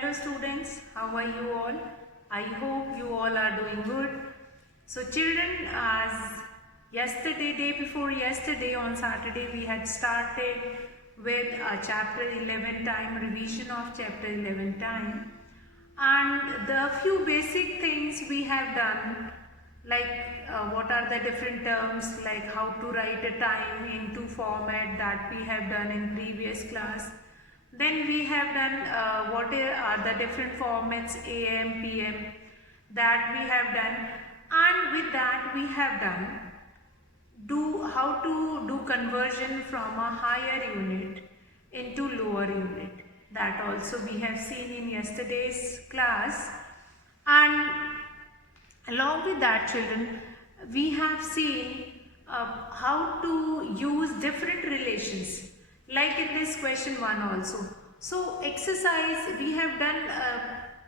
Hello students, how are you all? I hope you all are doing good. So children, as yesterday, day before yesterday on Saturday, we had started with chapter 11 time, revision of chapter 11 time. And the few basic things we have done, like what are the different terms, like how to write a time into format, that we have done in previous class. Then we have done what are the different formats, AM, PM, that we have done, and with that we have done how to do conversion from a higher unit into lower unit. That also we have seen in yesterday's class. And along with that, children, we have seen how to use different relations, like in this question 1 also. So exercise, we have done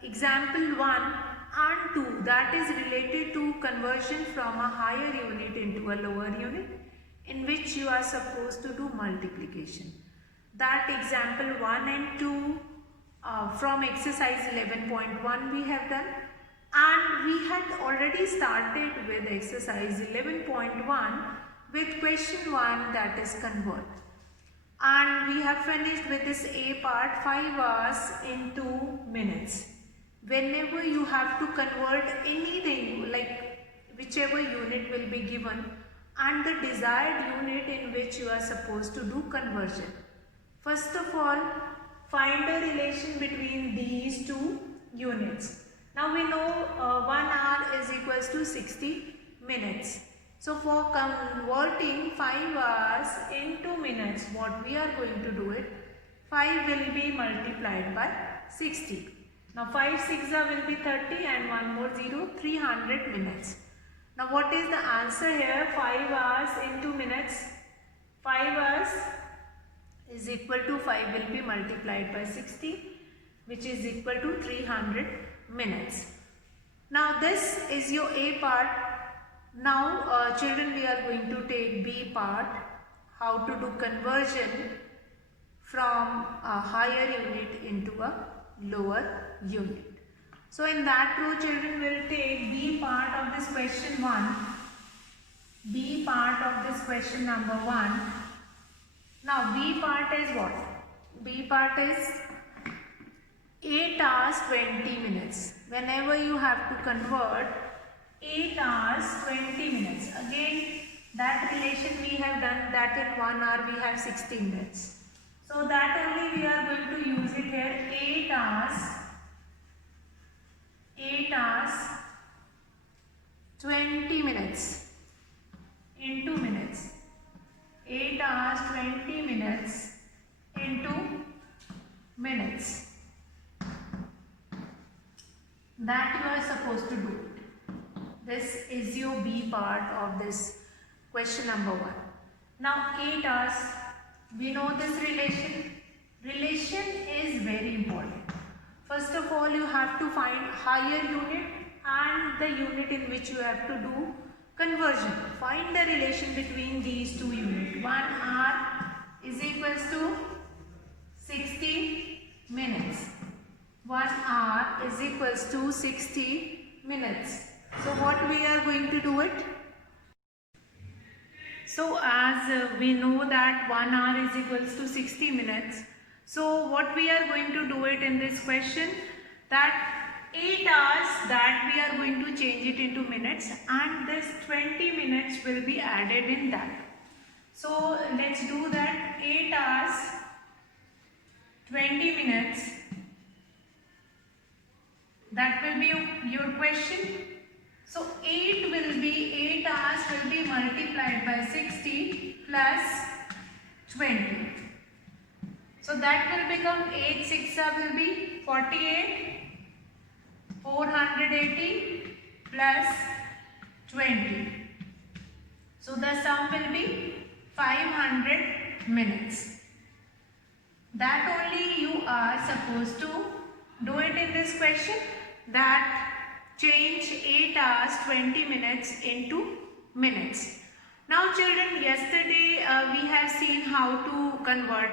example 1 and 2, that is related to conversion from a higher unit into a lower unit, in which you are supposed to do multiplication. That example 1 and 2 from exercise 11.1 we have done, and we had already started with exercise 11.1 with question 1, that is convert. And we have finished with this A part, 5 hours into minutes. Whenever you have to convert anything, like whichever unit will be given and the desired unit in which you are supposed to do conversion. First of all, find a relation between these two units. Now we know 1 hour is equals to 60 minutes. So for converting 5 hours into minutes, what we are going to do it, 5 will be multiplied by 60. Now 5 6 will be 30 and 1 more 0, 300 minutes. Now what is the answer here? 5 hours into minutes. 5 hours is equal to 5 will be multiplied by 60, which is equal to 300 minutes. Now this is your A part. Now children, we are going to take B part, how to do conversion from a higher unit into a lower unit. So in that row, children will take B part of this question 1, B part of this question number 1. Now B part is what? B part is 8 hours 20 minutes. Whenever you have to convert 8 hours 20 minutes. Again, that relation we have done, that in 1 hour we have 60 minutes. So that only we are going to use it here. 8 hours 20 minutes into minutes. 8 hours 20 minutes into minutes. That you are supposed to do. This is your B part of this question number 1. Now 8 hours, we know this relation. Relation is very important. First of all, you have to find higher unit and the unit in which you have to do conversion. Find the relation between these two units. 1 hour is equals to 60 minutes. 1 hour is equals to 60 minutes. So what we are going to do it? So as we know that 1 hour is equals to 60 minutes. So what we are going to do it in this question, that 8 hours, that we are going to change it into minutes, and this 20 minutes will be added in that. So let's do that. 8 hours 20 minutes, that will be your question. So 8 hours will be multiplied by 60 plus 20. So that will become 8 6 will be 48, 480 plus 20. So the sum will be 500 minutes. That only you are supposed to do it in this question, that change 8 hours 20 minutes into minutes. Now children, yesterday we have seen how to convert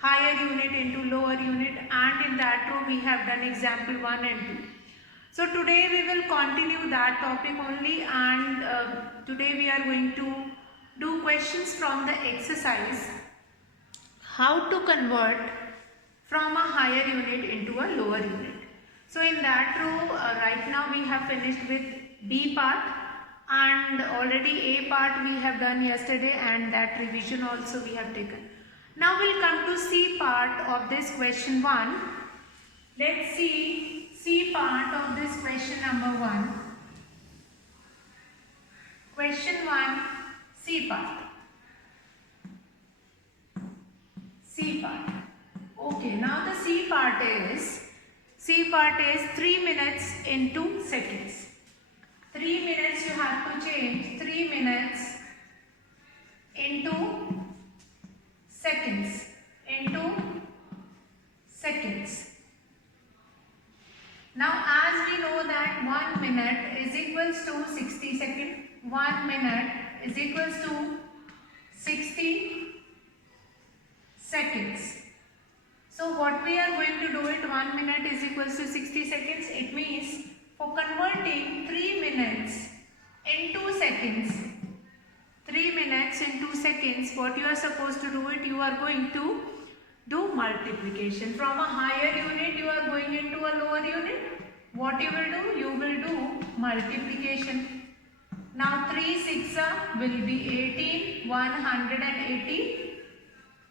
higher unit into lower unit, and in that row we have done example 1 and 2. So today we will continue that topic only, and today we are going to do questions from the exercise how to convert from a higher unit into a lower unit. So in that row right now we have finished with D part, and already A part we have done yesterday, and that revision also we have taken. Now we'll come to C part of this question 1. Let's see C part of this question number 1. Question 1, C part. C part. Okay, now the C part is 3 minutes into seconds. 3 minutes you have to change 3 minutes into seconds. Now as we know that 1 minute is equals to 60 seconds. 1 minute is equals to 60 seconds. So what we are going to do it, 1 minute is equals to 60 seconds. It means for converting 3 minutes into seconds, 3 minutes into seconds, what you are supposed to do it, you are going to do multiplication. From a higher unit you are going into a lower unit. What you will do? You will do multiplication. Now 3 6 will be 18, 180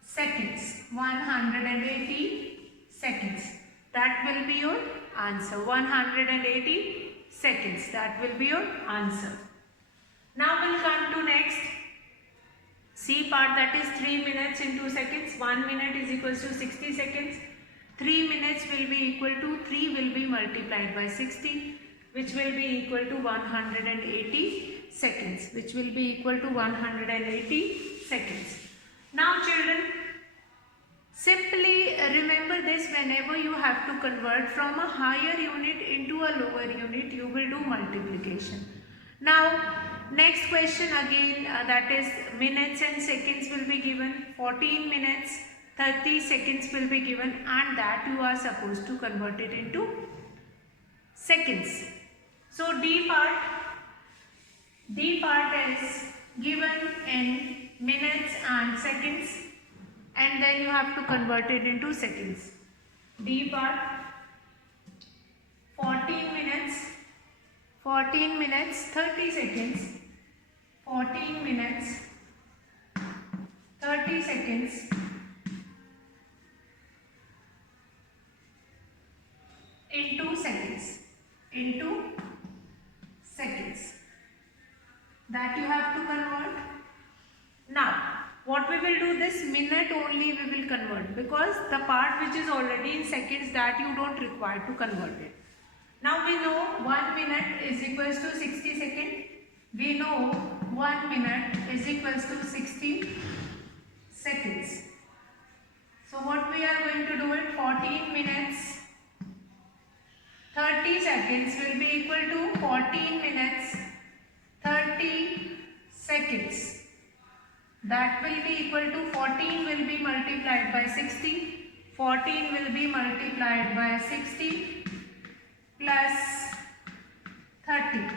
seconds. 180 seconds. That will be your answer. 180 seconds. That will be your answer. Now we'll come to next C part, that is 3 minutes into seconds. 1 minute is equals to 60 seconds. 3 minutes will be equal to 3 will be multiplied by 60, which will be equal to 180 seconds. Which will be equal to 180 seconds. Now children, simply remember this: whenever you have to convert from a higher unit into a lower unit, you will do multiplication. Now next question again, that is minutes and seconds will be given. 14 minutes 30 seconds will be given, and that you are supposed to convert it into seconds. So D part is given in minutes and seconds, and then you have to convert it into seconds. D part 14 minutes 30 seconds. 14 minutes 30 seconds into seconds. That you have to convert. Now what we will do, this minute only we will convert, because the part which is already in seconds, that you don't require to convert it. Now we know 1 minute is equals to 60 seconds. We know 1 minute is equals to 60 seconds. So what we are going to do it, 14 minutes 30 seconds will be equal to 14 minutes 30 seconds. That will be equal to 14 will be multiplied by 60. 14 will be multiplied by 60 plus 30.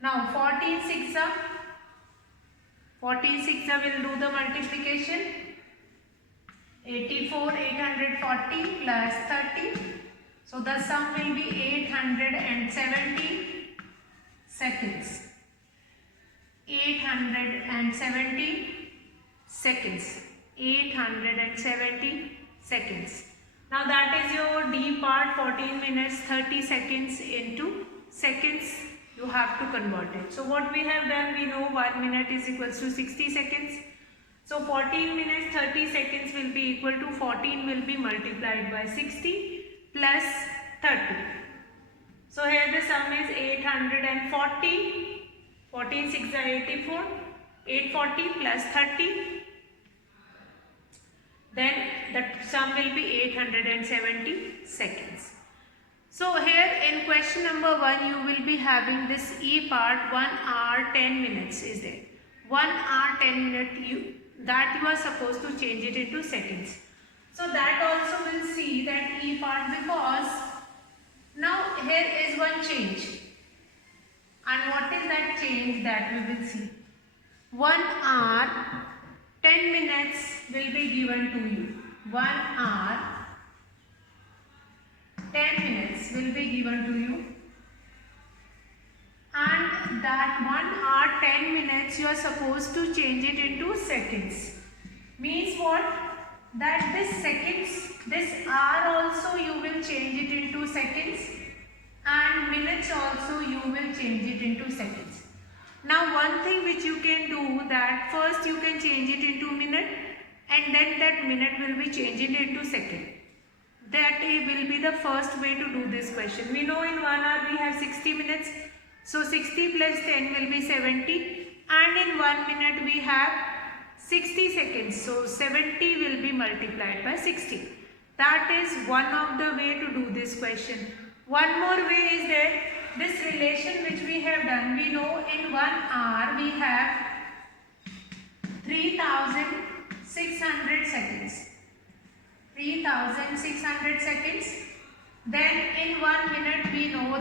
Now 14 6 will do the multiplication. 84 840 plus 30. So the sum will be 870 seconds. 870 seconds. 870 seconds. Now that is your D part, 14 minutes 30 seconds into seconds you have to convert it. So what we have done, we know 1 minute is equals to 60 seconds. So 14 minutes 30 seconds will be equal to 14 will be multiplied by 60 plus 30. So here the sum is 840. 14 6 are 84. 840 plus 30. Then the sum will be 870 seconds. So here in question number 1 you will be having this E part, 1 hour 10 minutes is there. 1 hour 10 minutes that you are supposed to change it into seconds. So that also here is one change. And what is that change that we will see? 1 hour 10 minutes will be given to you. 1 hour 10 minutes will be given to you. And that 1 hour 10 minutes you are supposed to change it into seconds. Means what? That this seconds, this hour also you will change it into seconds, and minutes also you will change it into seconds. Now one thing which you can do, that first you can change it into minute, and then that minute will be changing it into second. That will be the first way to do this question. We know in 1 hour we have 60 minutes. So 60 plus 10 will be 70, and in 1 minute we have 60 seconds. So 70 will be multiplied by 60. That is one of the way to do this question. One more way is that this relation which we have done, we know in 1 hour we have 3600 seconds. 3600 seconds. Then in 1 minute we know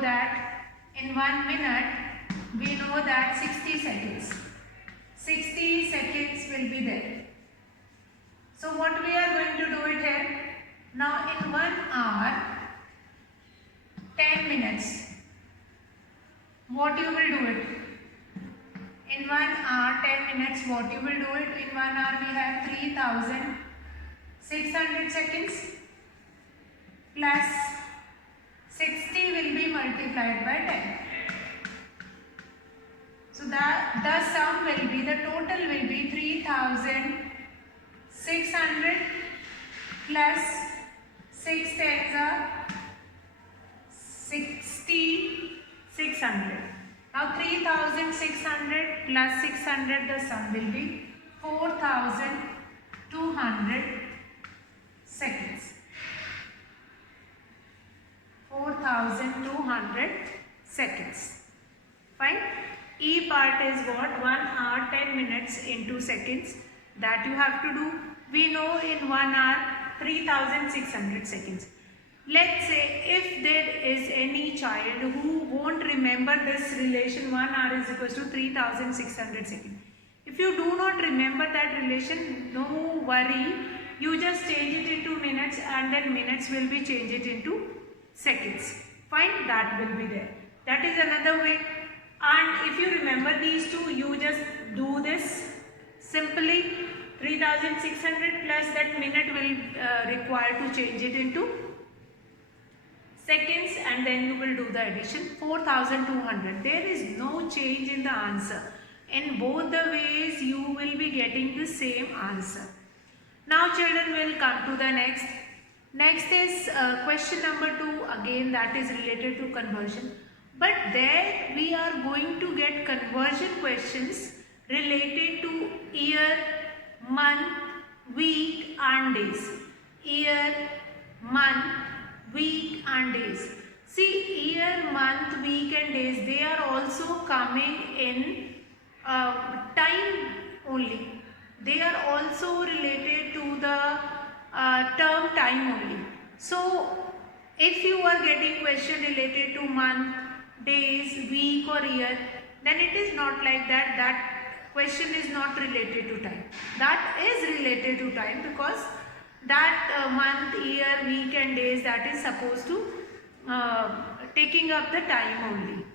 that 60 seconds. 60 seconds will be there. So what we are going to do it here? Now in 1 hour 10 minutes. What you will do it? In 1 hour 10 minutes, what you will do it? In 1 hour we have 3600 seconds plus 60 will be multiplied by 10. So the sum will be, the total will be 3600 plus 6 tens are 6600. Now 3600 plus 600, the sum will be 4200 seconds. 4200 seconds. Fine. E part is what? 1 hour 10 minutes into seconds. That you have to do. We know in 1 hour 3600 seconds. Let's say if there is any child who won't remember this relation, 1 hour is equal to 3600 seconds. If you do not remember that relation, no worry. You just change it into minutes, and then minutes will be changed into seconds. Fine, that will be there. That is another way. And if you remember these two, you just do this simply. 3600 plus that minute will require to change it into seconds, and then you will do the addition. 4200. There is no change in the answer. In both the ways you will be getting the same answer. Now children, will come to the next. Next is question number 2, again that is related to conversion. But there we are going to get conversion questions related to year, month, week and days. Year, month, week and days. See, year, month, week and days, they are also coming in time only. They are also related to the term time only. So if you are getting question related to month, days, week or year, then it is not like that. That question is not related to time. That is related to time, because that month, year, week and days, that is supposed to taking up the time only.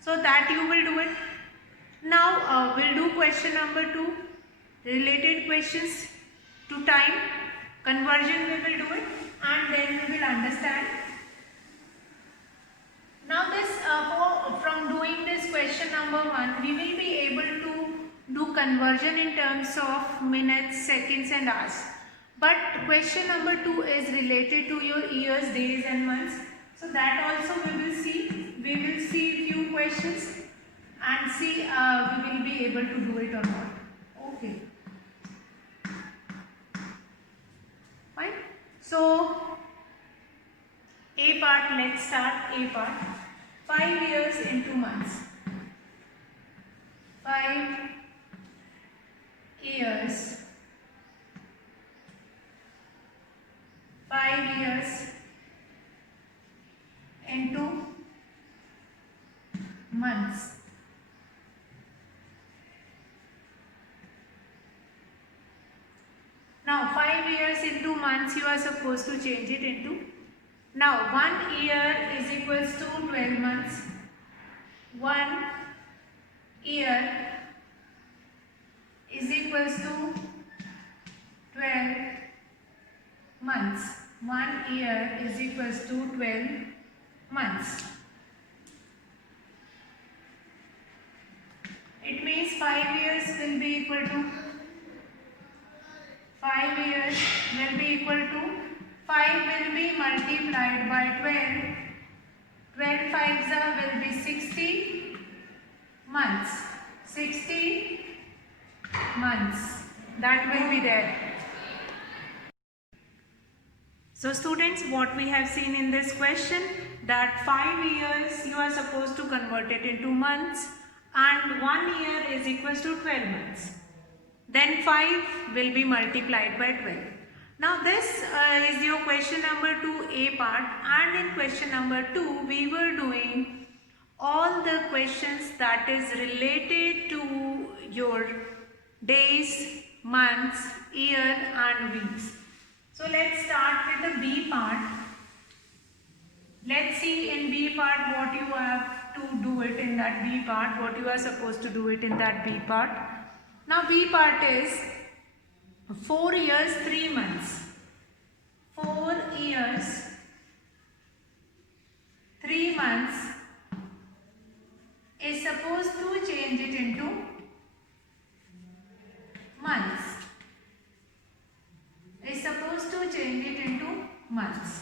So that you will do it. Now we'll do question number 2, related questions to time. Conversion we will do it, and then we will understand. Now this from doing this question number 1, we will be able to do conversion in terms of minutes, seconds and hours. But question number 2 is related to your years, days and months. So that also we will see. We will see few questions and see we will be able to do it or not. Okay. Fine. So A part, let's start A part. 5 years into months. 5 years. 5 years into months. Now 5 years into months you are supposed to change it into. Now 1 year is equals to 12 months. 1 year is equals to 12 months. 1 year is equals to 12 months. It means 5 years will be equal to 5 years will be equal to 5 will be multiplied by 12. 12 fives will be 60 months. 60 months. That will be there. So students, what we have seen in this question, that 5 years you are supposed to convert it into months and 1 year is equals to 12 months. Then 5 will be multiplied by 12. Now this is your question number 2A part, and in question number 2 we were doing all the questions that is related to your days, months, year and weeks. So let's start with the B part. Let's see in B part what you have to do it in that B part, what you are supposed to do it in that B part. Now B part is 4 years 3 months. 4 years 3 months is supposed to change it into months. Is supposed to change it into months.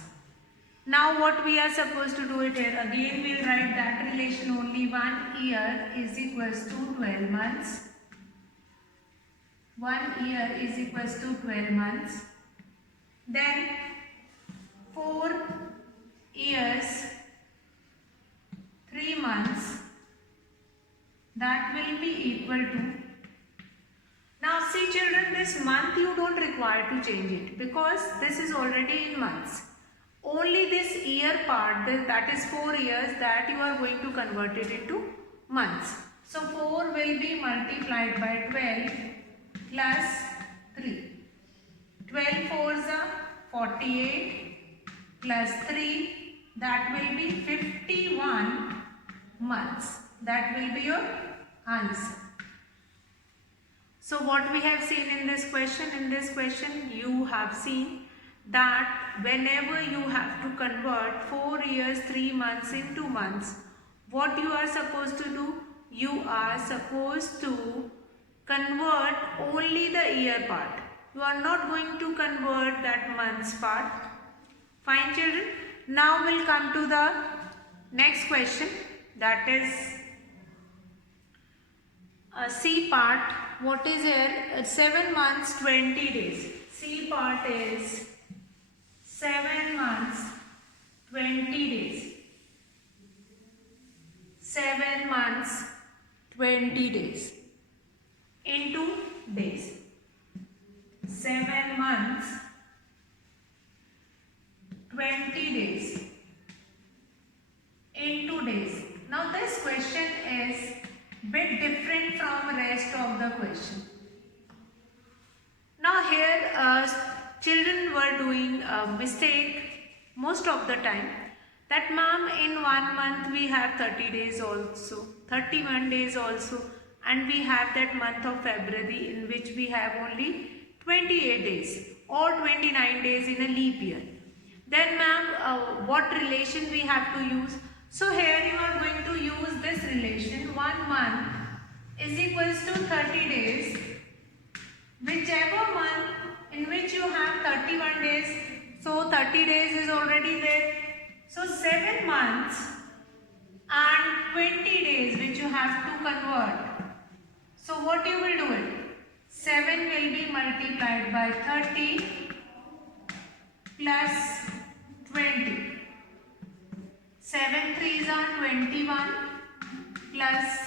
Now what we are supposed to do it here, again we will write that relation only. 1 year is equals to 12 months. 1 year is equals to 12 months. Then 4 years 3 months, that will be equal to. Now see children, this month you don't require to change it because this is already in months. Only this year part, that is 4 years, that you are going to convert it into months. So 4 will be multiplied by 12 plus 3. 12 fours are 48 plus 3, that will be 51 months. That will be your answer. So what we have seen in this question, you have seen that whenever you have to convert 4 years 3 months into months, what you are supposed to do? You are supposed to convert only the year part. You are not going to convert that months part. Fine children. Now we'll come to the next question, that is C part. What is here? 7 months 20 days. C part is 7 months 20 days. 7 months 20 days into days. 7 months 20 days into days. Now this question is bit different from rest of the question. Now here children were doing a mistake most of the time, that ma'am, in 1 month we have 30 days also, 31 days also, and we have that month of February in which we have only 28 days or 29 days in a leap year. Then ma'am, what relation we have to use? So here you are going to use this relation. 1 month is equals to 30 days. Whichever month in which you have 31 days, so 30 days is already there. So 7 months and 20 days which you have to convert. So what you will do it? 7 will be multiplied by 30 plus 20. 7 3s are 21 plus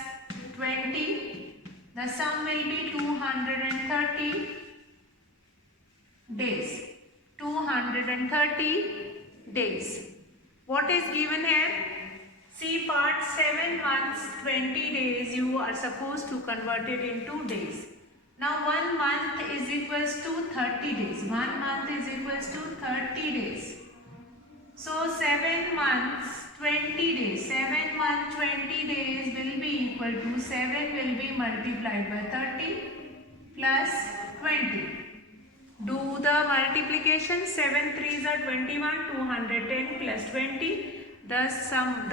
20. The sum will be 230 days. 230 days. What is given here? C part, 7 months 20 days you are supposed to convert it into days. Now 1 month is equals to 30 days. 1 month is equals to 30 days. So 7 months 20 days. 7 months 20 days will be equal to 7 will be multiplied by 30 plus 20. Do the multiplication. 7 3s are 21, 210 plus 20. The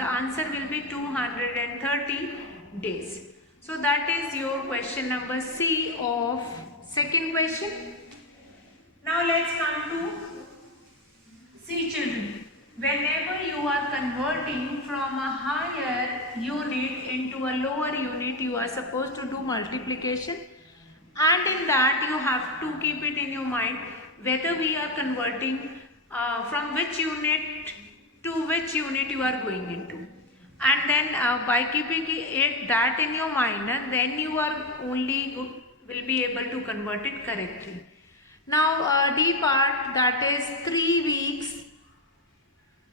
answer will be 230 days. So that is your question number C of second question. Now let's come to C, children. Whenever you are converting from a higher unit into a lower unit, you are supposed to do multiplication, and in that you have to keep it in your mind whether we are converting from which unit to which unit you are going into, and then by keeping that in your mind, then you are only will be able to convert it correctly. Now D part, that is 3 weeks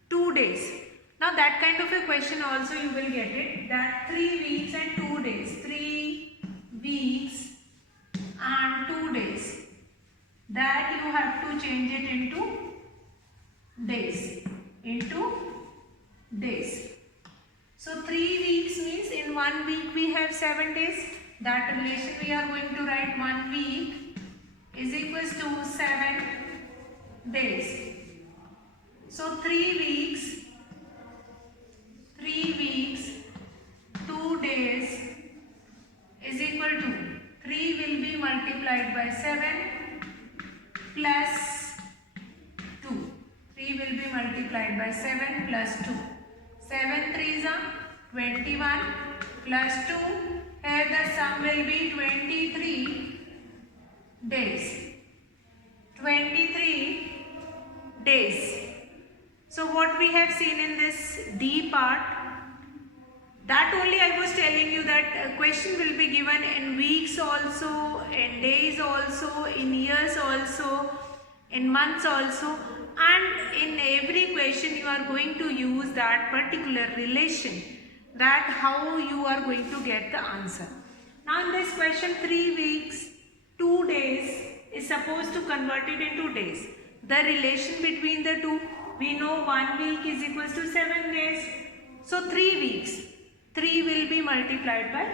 2 days. Now that kind of a question also you will get it, that 3 weeks and 2 days, 3 weeks and 2 days, that you have to change it into days, So 3 weeks means in 1 week we have 7 days. That relation we are going to write, 1 week is equals to 7 days. So 3 weeks, 2 days is equal to 3 will be multiplied by 7 plus 2. 3 will be multiplied by 7 plus 2. 7 3s are 21 plus 2. Here the sum will be 23 days. 23 days. So what we have seen in this D part, that only I was telling you that a question will be given in weeks also, in days also, in years also, in months also, and in every question you are going to use that particular relation, that how you are going to get the answer. Now in this question, 3 weeks 2 days is supposed to convert it into days. The relation between the two, we know 1 week is equals to 7 days. So 3 weeks, 3 will be multiplied by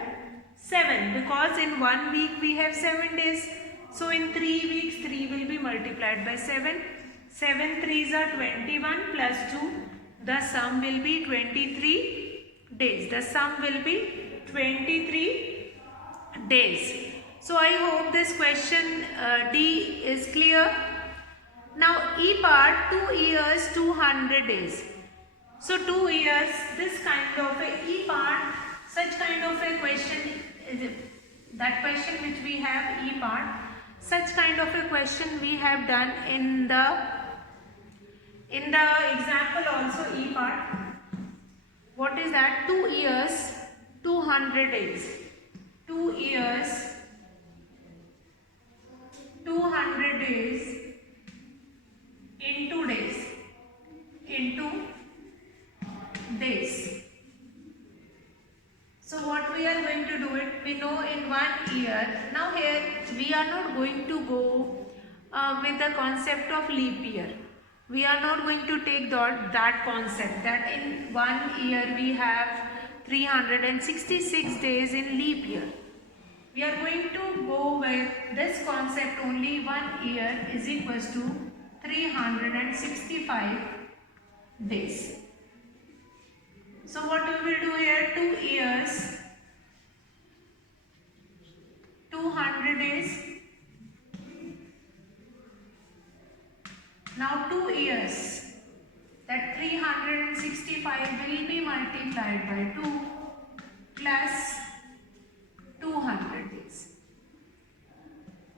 7, because in 1 week we have 7 days. So in 3 weeks 3 will be multiplied by 7. 7 3s are 21 plus 2. The sum will be 23 days. The sum will be 23 days. So I hope this question D is clear. Now E part, 2 years 200 days. So 2 years, this kind of a E part, such kind of a question, that question which we have E part, such kind of a question we have done in the example also E part. What is that? 2 years 200 days. 2 years 200 days into days. So what we are going to do it, we know in 1 year. Now here we are not going to go with the concept of leap year. We are not going to take that concept that in 1 year we have 366 days in leap year. We are going to go with this concept only. 1 year is equals to 365 days. So what we will do here, 2 years 200 days. Now 2 years, that 365 will be multiplied by 2 plus 200 days.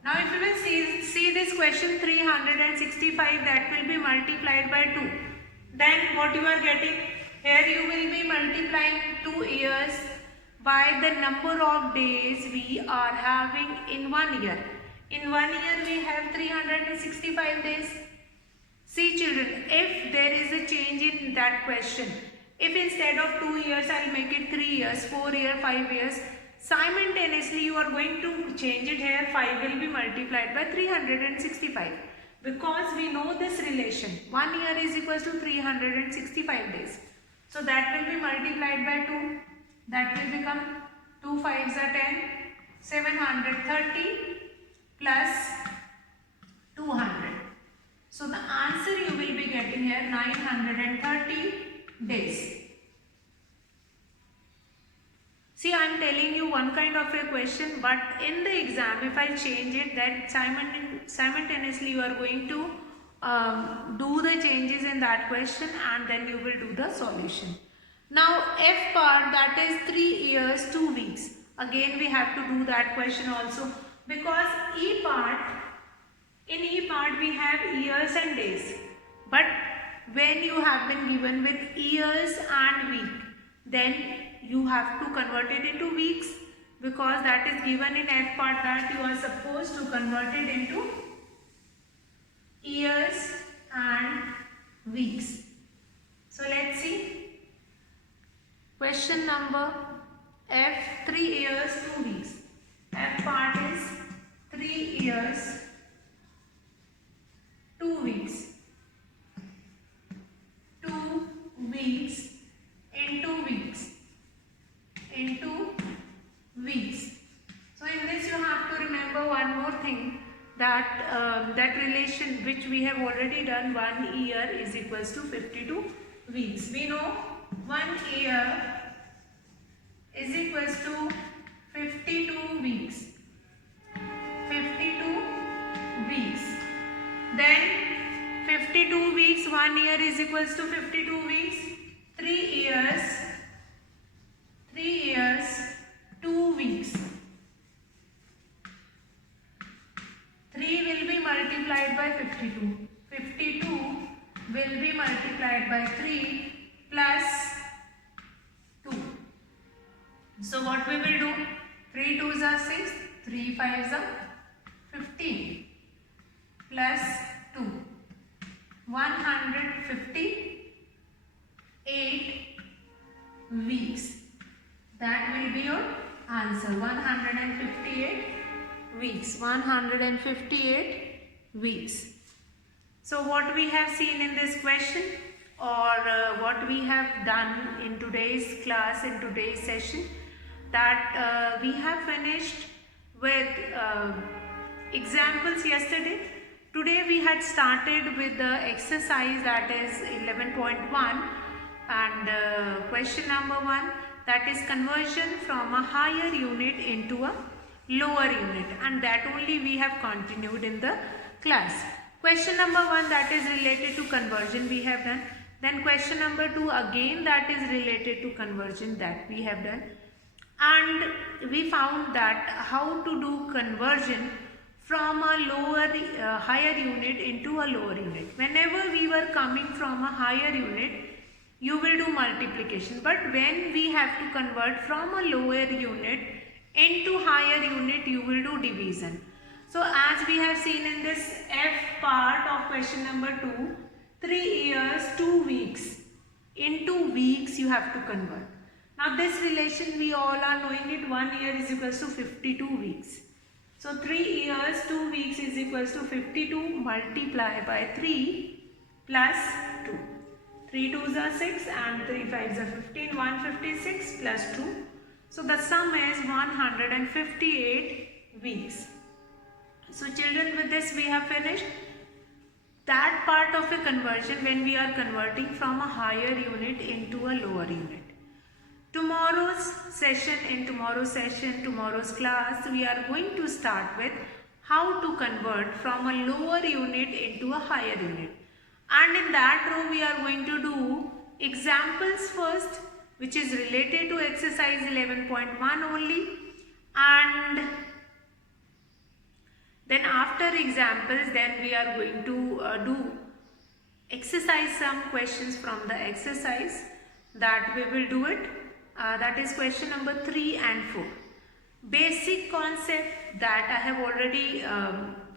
Now if you will see this question, 365, that will be multiplied by 2. Then what you are getting? Here you will be multiplying 2 years by the number of days we are having in 1 year. In 1 year we have 365 days. See children, if there is a change in that question, If instead of 2 years I will make it 3 years, 4 years, 5 years, simultaneously you are going to change it here. 5 will be multiplied by 365 because we know this relation. 1 year is equal to 365 days. So that will be multiplied by 2. That will become 2 5s are 10, 730 plus 200. So the answer you will be getting here 930 days. See, I am telling you one kind of a question, but in the exam if I change it, then simultaneously you are going to do the changes in that question and then you will do the solution. Now F part, that is 3 years 2 weeks. Again we have to do that question also, because E part, in E part we have years and days, but when you have been given with years and week, then you have to convert it into weeks, because that is given in F part that you are supposed to convert it into years and weeks. So let's see. Question number F, 3 years 2 weeks. F part is 3 years 2 weeks. 2 weeks into weeks. Into weeks. So in this you have to remember one more thing, that that relation which we have already done, 1 year is equals to 52 weeks. We know 1 year is equals to 52 weeks. 52 weeks. Then 52 weeks, 1 year is equals to 52 weeks. 3 years, 2 weeks. 3 will be multiplied by 52. 52 will be multiplied by 3 plus 2. So what we will do? 3 2s are 6, 3 5s are 15 plus 2. 158 weeks. That will be your answer. 158 weeks. 158 weeks. So what we have seen in this question, or what we have done in today's class, in today's session, that we have finished with examples yesterday. Today we had started with the exercise, that is 11.1, and question number 1, that is conversion from a higher unit into a lower unit, and that only we have continued in the class. Question number 1, that is related to conversion, we have done. Then question number 2, again that is related to conversion, that we have done. And we found that how to do conversion from a higher unit into a lower unit. Whenever we were coming from a higher unit, you will do multiplication, but when we have to convert from a lower unit into higher unit, you will do division. So as we have seen in this F part of question number 2, 3 years 2 weeks, into weeks you have to convert. Now this relation we all are knowing it, 1 year is equals to 52 weeks. So 3 years 2 weeks is equals to 52 multiplied by 3 plus 2. 3 2s are 6 and 3 5s are 15, 156 plus 2. So the sum is 158 weeks. So children, with this we have finished that part of a conversion when we are converting from a higher unit into a lower unit. Tomorrow's session, tomorrow's class, we are going to start with how to convert from a lower unit into a higher unit. And in that row we are going to do examples first, which is related to exercise 11.1 only, and then after examples, then we are going to do exercise some questions from the exercise, that we will do it. That is question number 3 and 4. Basic concept that I have already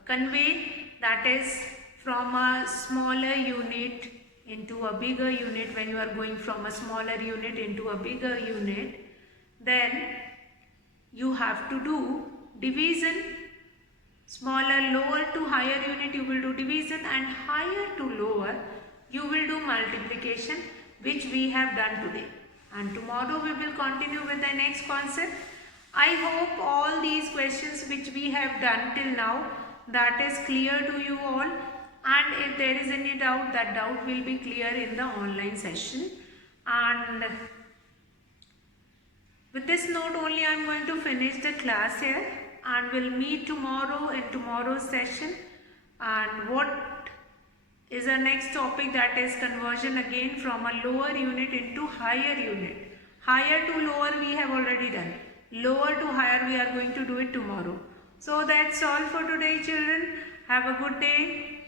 conveyed, that is from a smaller unit into a bigger unit, when you are going from a smaller unit into a bigger unit, then you have to do division. Smaller, lower to higher unit you will do division, and higher to lower you will do multiplication, which we have done today. And tomorrow we will continue with the next concept. I hope all these questions which we have done till now, that is clear to you all, and if there is any doubt, that doubt will be clear in the online session. And with this note only I am going to finish the class here, and we'll meet tomorrow in tomorrow's session. And what is our next topic? That is conversion again from a lower unit into higher unit. Higher to lower we have already done. Lower to higher we are going to do it tomorrow. So that's all for today, children. Have a good day.